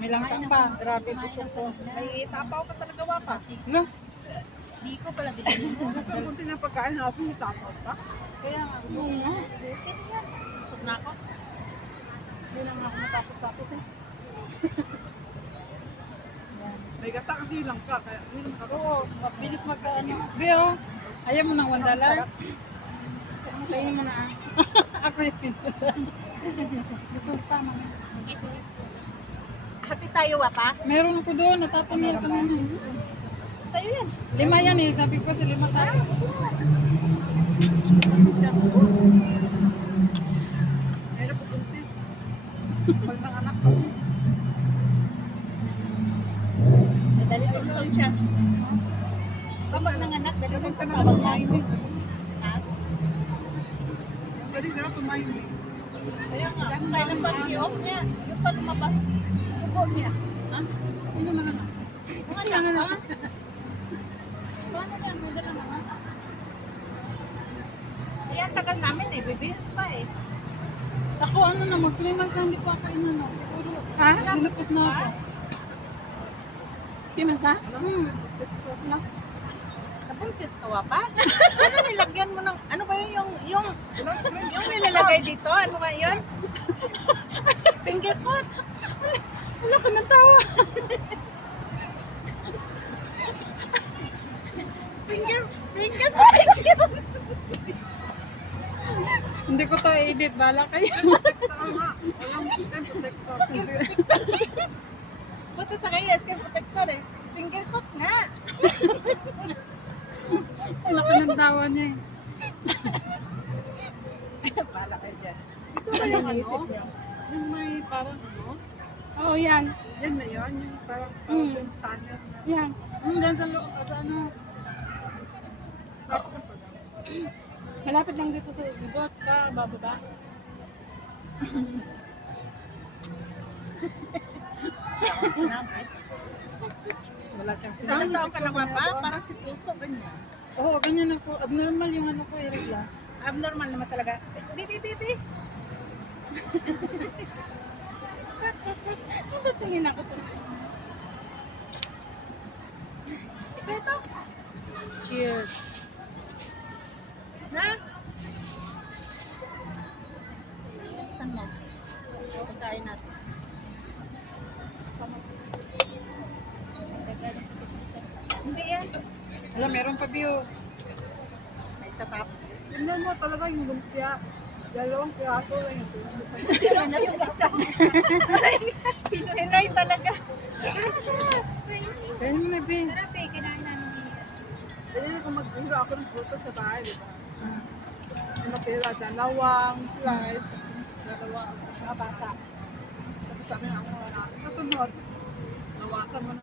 May langka pa. Grabe, gusto ko. May tapaw ka talaga, wapa. Wala. Di ko pala bilhin mo. Kunti na pagkain natin, may tapaw pa. Kaya nga. Busit yan. Busog na ako. Hindi lang ako matapos-tapos eh. May gata kasi lang ka, kaya hindi naman ka. Oo, mabilis magkaano. Bio, ayaw mo ng $1? Kainin mo na ah. Ako yun. Gusto ko tama. Hati tayo, wapa. Meron ako doon, natapon nila kanina. Sa'yo yan. 5 yan eh, sabi ko sa 5 tayo. Mayroon po buntis. Pag ng anak ko. Dali sunson siya. Kapag nanganak, dali sunson ka ba kumain? Ha? Dali na kumain. Kaya nga, kailan ba i-off niya? Yung pa lumabas, ubo niya. Ha? Sino nanganak? Nanganak ka? Paano yan? May dala na nga. Kaya ang tagal namin eh, bibihis pa eh. Ako ano na, mag-3 months na hindi pa ako inano. Siguro, dinapos na ako. Timas na? Nabuntis ka pa? Sana nilagyan mo ng, ano ba yung nilalagay dito? Ano nga yun? Finger quotes. Wala ko ng tawa. Finger protection. Hindi ko to edit, bala kayo. Buta sa kayo, skin protector eh. Finger quotes nga. Wala ko ng tawa niya eh. Bala kayo dyan. Ito ba yung ano? Yung may parang ano? Oo yan. Yan na yun, yung parang tanya. Yan. Dyan sa loob, sa ano. Malapit lang dito sa bigot ka, bababa. Wala siyang Ilang taon ka na ba? Parang si Puso, ganyan. Oo, ganyan ako. Abnormal yung ano ko, irregla. Abnormal naman talaga. Bibi. Tingin ako to. Ito. Cheers. Na? Saan mo? Pagkain natin. Hindi yan. Alam, meron pa biyo. May tatap. Tingnan mo talaga yung lumpia. 2 piraso lang yung Pinoy talaga. Kaya mo na, Ben. Sarap eh, kinain namin ni... Kaya kung mag-ulo ako ng fruto sa bahay, di ba? Ano pera, 2 slice, 2 sa bata. Tapos sabi na ako, kasunod, nawasan mo na.